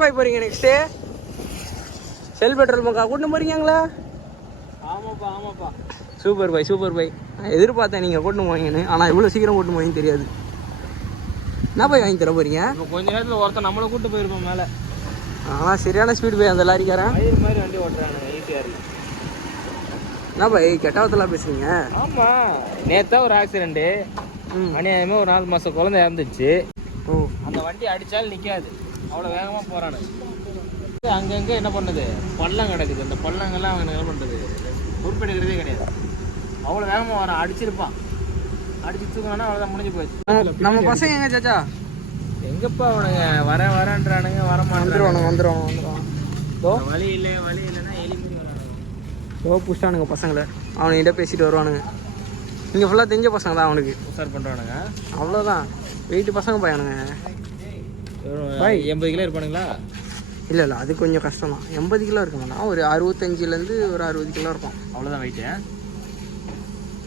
பாய் போறீங்க நெக்ஸ்ட்டு செல் பெட்ரோல் பங்கா கூட்டின்னு போறீங்களா? ஆமாப்பா ஆமாப்பா. சூப்பர் பாய் சூப்பர் பாய். நான் எதிர்பார்த்தேன் நீங்கள் கூட்டின்னு போவீங்கன்னு. ஆனால் இவ்வளோ சீக்கிரம் கூட்டின்னு போவீங்கன்னு தெரியாது. என்ன பாய் வாங்கி தர போறீங்க? இப்போ கொஞ்ச நேரத்தில் ஒருத்தன் நம்மளை கூப்பிட்டு போயிருப்போம் மேலே. ஆனால் சரியான ஸ்பீடு போய் அந்த லாரிக்காரன் மயிர் மாதிரி வண்டி ஓட்டுறாங்க ஈஸியாக. என்ன பாய் கெட்டாவத்தெல்லாம் பேசுறீங்க? ஆமாம், நேற்றா ஒரு ஆக்சிடென்ட்டு. அநியாயமாக ஒரு 4 மாதம் குழந்தை இறந்துச்சு. அந்த வண்டி அடித்தாலும் நிற்காது, அவ்வளோ வேகமாக போகிறானு. அங்கங்கே என்ன பண்ணுது, பள்ளம் கிடக்குது. அந்த பள்ளங்கள்லாம் அவன் என்ன பண்ணுறது, பொறுப்பெடுக்கிறதே கிடையாது. அவ்வளோ வேகமாக வரான், அடிச்சிருப்பான். அடிச்சு தூக்கினா அவ்வளோதான், முடிஞ்சு போயிடுச்சு. நம்ம பசங்க எங்க சாச்சா? எங்கப்பா அவனுங்க வரேன்றானுங்க, வந்துடுவானுங்க. வழி இல்லைன்னா எலிமுறை புஷ்டானுங்க பசங்களை. அவனுங்கிட்ட பேசிட்டு வருவானுங்க. இங்கே ஃபுல்லாக தெரிஞ்ச பசங்க தான் அவனுக்கு. உஷார் பண்ணுறானுங்க, அவ்வளோதான். வெயிட்டு பசங்க பையனுங்க. 80 கிலோ இருப்பானுங்களா? இல்லை அது கொஞ்சம் கஷ்டம் தான். 80 கிலோ இருக்க மாட்டான். ஒரு 65லேருந்து ஒரு 60 கிலோ இருக்கும், அவ்வளோதான் வெயிட்டு.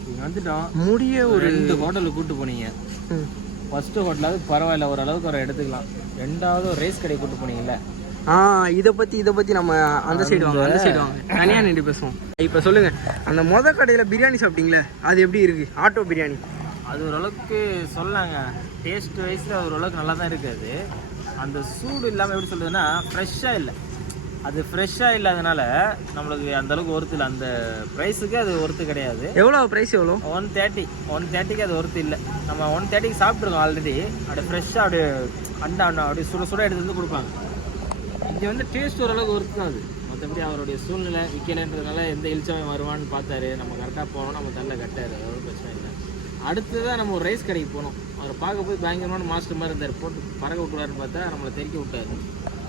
நீங்கள் வந்துட்டோம். முடிய ஒரு 2 ஹோட்டலுக்கு கூப்பிட்டு போனீங்க. ஃபஸ்ட்டு ஹோட்டலாவது பரவாயில்ல, ஓரளவுக்கு ஒரு எடுத்துக்கலாம். 2வது ஒரு ரேஸ் கடை கூப்பிட்டு போனீங்கல்ல. இதை பற்றி நம்ம அந்த சைடு வாங்க தனியாக நின்று பேசுவோம். இப்போ சொல்லுங்கள், அந்த கடையில் பிரியாணி சாப்பிட்டீங்களே, அது எப்படி இருக்குது? ஆட்டோ பிரியாணி அது ஓரளவுக்கு சொல்லாங்க. டேஸ்ட் வைஸில் ஓரளவுக்கு நல்லா தான் இருக்குது. அந்த சூடு இல்லாமல் எப்படி சொல்கிறதுன்னா ஃப்ரெஷ்ஷாக இல்லை. அது ஃப்ரெஷ்ஷாக இல்லாதனால நம்மளுக்கு அந்தளவுக்கு ஒர்த்து இல்லை. அந்த ப்ரைஸுக்கு அது ஒர்த்து கிடையாது. எவ்வளோ ப்ரைஸ்? எவ்வளோ? 130 அது ஒர்த்து இல்லை. நம்ம 130க்கு சாப்பிட்ருக்கோம் ஆல்ரெடி. அப்படியே ஃப்ரெஷ்ஷாக அப்படியே சுட எடுத்து வந்து கொடுப்பாங்க. இங்கே வந்து டேஸ்ட் ஓரளவுக்கு ஒர்த்து தான். அது மற்றபடி அவருடைய சூழ்நிலை விற்கலைன்றதுனால எந்த இழிச்சவன் வருவான்னு பார்த்தாரு. நம்ம கரெக்டாக போனோம், நம்ம தள்ள கட்டாரு, அவ்வளோ பிரச்சனை இல்லை. அடுத்ததான் நம்ம ஒரு ரைஸ் கடைக்கு போனோம். அவரை பார்க்க போய் பயங்கரமான மாஸ்டர் மாதிரி இருந்தார். போட்டு பறக்க விட்டுருவாருன்னு பார்த்தா நம்மளை தெறிக்க விட்டாரு.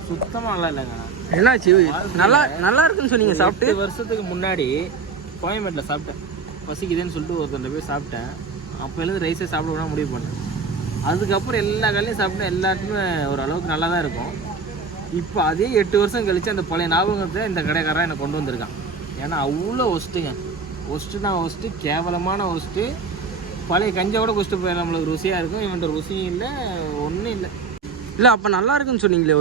சுத்தமாக நல்லா இல்லைங்க. என்னாச்சு? நல்லா இருக்குன்னு சொன்னீங்க. சாப்பிட்டு 8 வருஷத்துக்கு முன்னாடி கோயம்பேட்டில் சாப்பிட்டேன். பசிக்குதுன்னு சொல்லிட்டு ஒருத்தர் போய் சாப்பிட்டேன். அப்போலேருந்து ரைஸே சாப்பிட விட முடிவு பண்ணேன். அதுக்கப்புறம் எல்லா கடையிலையும் சாப்பிட்டேன். எல்லாத்துக்குமே ஓரளவுக்கு நல்லா தான் இருக்கும். இப்போ அதே 8 வருஷம் கழித்து அந்த பழைய ஞாபகத்தை இந்த கடைக்காரன் என்னை கொண்டு வந்திருக்கான். ஏன்னா அவ்வளோ ஒஸ்ட்டுங்க. ஒஸ்ட்டு, கேவலமான ஒஸ்ட்டு. பழைய கஞ்சாவோட குடிச்சிட்டு போய் நம்மளுக்கு ருசியாக இருக்கும். இவன்ட்ட ருசியும் இல்லை, ஒன்றும் இல்லை. அப்போ நல்லா இருக்குன்னு சொன்னீங்களே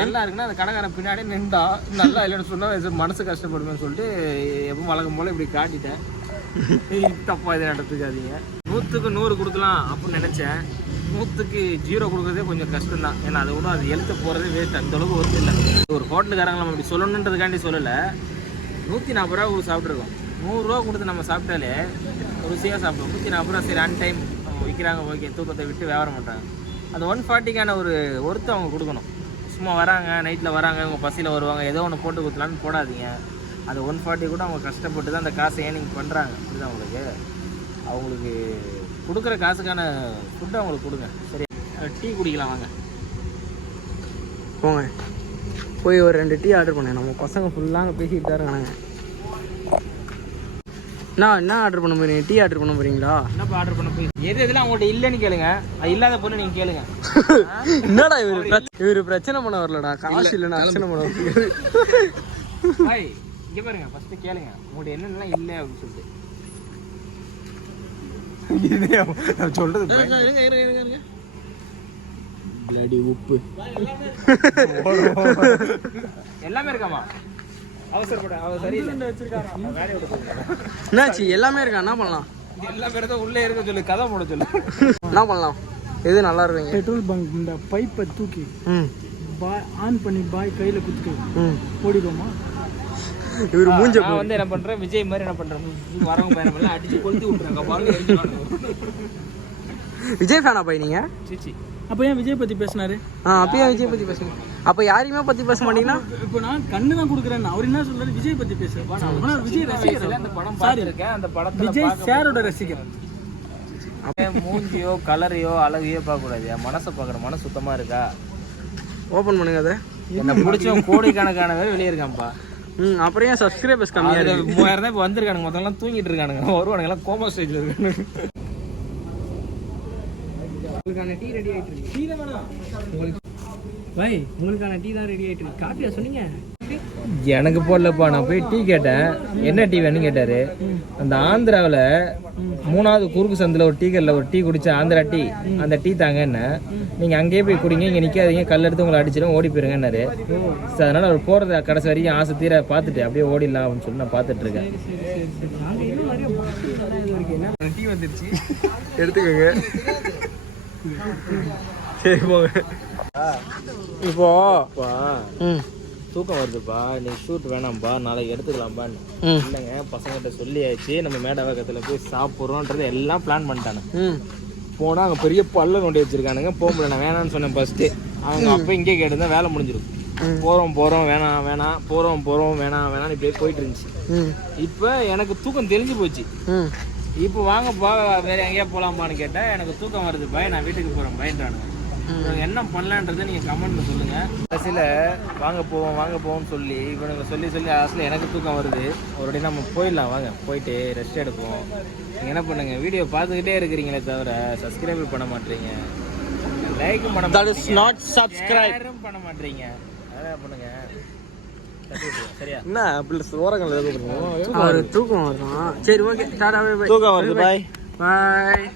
நல்லா இருக்குன்னா அந்த கடைக்காரன் பின்னாடி நின்றா. நல்லா இல்லைன்னு சொன்னால் மனசு கஷ்டப்படுமேன்னு சொல்லிட்டு எப்பவும் வழக்கம் போல் இப்படி காட்டிட்டேன். தப்பா இதை நடத்துக்காதீங்க. 100க்கு 100 கொடுக்கலாம் அப்படின்னு நினச்சேன். 100க்கு 0 கொடுக்குறதே கொஞ்சம் கஷ்டம் தான். ஏன்னா அதை விட அது எழுத்து போகிறதே வேஸ்ட். அந்தளவுக்கு ஒர்த்து இல்லை. ஒரு ஹோட்டலுக்காரங்க நம்ம இப்படி சொல்லணுன்றதுக்காண்டி சொல்லலை. 140 ரூபா கொடுத்து சாப்பிட்ருக்கோம். 100 ரூபா கொடுத்து நம்ம சாப்பிட்டாலே ருசியாக சாப்பிடுவோம். 140 ரூபா சரி அன் டைம் விற்கிறாங்க, ஓகே, தூக்கத்தை விட்டு வியாபாரம் பண்ணுறாங்க. அது 140க்கான ஒரு ஒர்த்து அவங்க கொடுக்கணும். சும்மா வராங்க, நைட்டில் வராங்க, அவங்க பசியில் வருவாங்க, ஏதோ ஒன்று போட்டு கொடுக்கலான்னு போடாதீங்க. அது 140 கூட அவங்க கஷ்டப்பட்டு தான் அந்த காசை ஏர்னிங் பண்ணுறாங்க. அப்படிதான் அவங்களுக்கு கொடுக்குற காசுக்கான ஃபுட்டு அவங்களுக்கு கொடுங்க. சரி, டீ குடிக்கலாம் வாங்க. போங்க போய் ஒரு 2 டீ ஆர்டர் பண்ணேன். நம்ம பசங்க ஃபுல்லாக பேசிக்கிட்டு தான் இருக்காங்க. என்ன ஆர்டர் பண்ண போறீங்க? டீ ஆர்டர் பண்ண போறீங்களா? என்னப்பா ஆர்டர் பண்ண போய் எதுலாம் அவங்கள்ட்ட இல்லைன்னு கேளுங்க. அது இல்லாத பொண்ணு நீங்கள் கேளுங்க. என்னடா இவரு பிரச்சனை பண்ண வரலடா. காசு இல்லைன்னா பிரச்சனை பண்ண வரல. ஹாய், இங்கே பாருங்க, ஃபஸ்ட்டு கேளுங்க உங்கள்கிட்ட என்னென்னலாம் இல்லை அப்படின்னு சொல்லிட்டு. சொல்றது பிளடி உப்பு எல்லாமே இருக்காமா? என்னாச்சு? எல்லாமே இருக்கா? என்ன பண்ணலாம்? எல்லா பேரும் உள்ளே இருக்க சொல்லு, கதை போட சொல்லு. என்ன பண்ணலாம்? எது நல்லா இருக்குங்க? பெட்ரோல் பங்க் இந்த பைப்பை தூக்கி ஆன் பண்ணி பாய் கையில் குத்துட்டு ஓடிடுவோமா? இவர் மூஞ்ச நான் வந்து என்ன பண்றேன், விஜய் மாதிரி என்ன பண்றேன், வரவங்க பயணம் அடிச்சு கொளுத்தி விட்டுறாங்க பாருங்க. விஜய் ஃபேனா போய் நீங்க? சிச்சி அப்போ ஏன் விஜய் பற்றி பேசினாரு? அப்பயே விஜய் பற்றி பேசுங்க. அப்போ யாரையுமே பற்றி பேச மாட்டீங்கன்னா? இப்போ நான் கண்ணு தான் கொடுக்குறேன். அவர் என்ன சொல்றாரு? விஜய் பற்றி பேசுறேன். ஆனால் விஜய் ரசிகர். அந்த படம் பார்த்துருக்கேன். அந்த படத்தில் விஜய் சாரோட ரசிகர். மூஞ்சியோ கலரையோ அழகையோ பார்க்கக்கூடாது, மனசை பார்க்குற. மனசு சுத்தமாக இருக்கா? ஓப்பன் பண்ணுங்க. அதை என்ன பிடிச்சவன் கோடிக்கணக்கான பேர் வெளியே இருக்கான்ப்பா. அப்புறம் ஏன் சப்ஸ்கிரைபர்ஸ் கம்மியாக இருக்கு? 3000 தான் இப்போ வந்திருக்கானுங்க. மொத்தம்லாம் தூங்கிட்டு இருக்கானுங்க. வருவானுங்க எல்லாம் கோமா ஸ்டேஜில் இருக்கானுங்க. உங்களுக்கான டீ ரெடி ஆகிட்டு இருக்கு. டீ தான் வேணாம் உங்களுக்கு. உங்களுக்கான டீ தான் ரெடி ஆகிட்டு இருக்கு. காஃபியா சொன்னீங்க? எனக்கு போடலப்பா. நான் போய் டீ கேட்டேன், என்ன டீ வேணும்னு கேட்டாரு. அந்த ஆந்திராவில் 3வது குறுக்கு சந்தில் ஒரு டீ கல்லில் ஒரு டீ குடிச்சேன், ஆந்திரா டீ. அந்த டீ தாங்க என்ன, நீங்கள் அங்கேயே போய் குடிங்க, இங்கே நிற்காதீங்க, கல் எடுத்து உங்களை அடிச்சிடும், ஓடி போயிருங்கன்னாரு. ஸோ அதனால் அவர் போகிறத கடைசி வரைக்கும் ஆசை தீர பார்த்துட்டு அப்படியே ஓடிடலாம் அப்படின்னு சொல்லி நான் பார்த்துட்டு இருக்கேன். டீ வந்துருச்சு, எடுத்துக்கோங்க. சரி போங்க. இப்போ தூக்கம் வருதுப்பா, இன்னைக்கு ஷூட் வேணாம்ப்பா, நாளைக்கு எடுத்துக்கலாம்ப்பான்னு. இல்லைங்க, பசங்கிட்ட சொல்லியாச்சு, நம்ம மேடவாக்கத்தில் போய் சாப்பிட்றோன்றது எல்லாம் பிளான் பண்ணிட்டானு. போனால் அங்கே பெரிய பல்ல நோண்டி வச்சிருக்கானுங்க, போக முடியல. நான் வேணான்னு சொன்னேன் ஃபர்ஸ்ட்டு. அவங்க அப்போ இங்கே கேட்டிருந்தா வேலை முடிஞ்சிடும். போகிறோம் வேணாம் போகிறோம் வேணாம்னு இப்படியே போயிட்டு இருந்துச்சு. இப்போ எனக்கு தூக்கம் தெளிஞ்சு போச்சு. இப்போ வாங்கப்பா வேற எங்கேயா போகலாம்ப்பான்னு கேட்டால் எனக்கு தூக்கம் வருதுப்பா, நான் வீட்டுக்கு போகிறேன் பயன்றானுங்க. என்ன பண்ணலான்றதை நீங்கள் கமெண்ட்ல சொல்லுங்கள். கடைசியில் வாங்க போவோம்னு சொல்லி இவனுங்க சொல்லி ஆசில் எனக்கு தூக்கம் வருது. ஒரு நம்ம போயிடலாம், வாங்க போயிட்டு ரெஸ்ட் எடுப்போம். நீங்கள் என்ன பண்ணுங்கள், வீடியோ பார்த்துக்கிட்டே இருக்கிறீங்களே தவிர சப்ஸ்கிரைப் பண்ண மாட்டீங்க, லைக்கும் பண்ண சப்ஸ்கிரைபும் பண்ண மாட்டீங்க. அதான் பண்ணுங்க. சரியா? என்ன அப்படி ஓரங்கள் தூக்கம் வருமா? சரி ஓகே, டாடா, பை. தூக்கம் வருது, பாய் பாய்.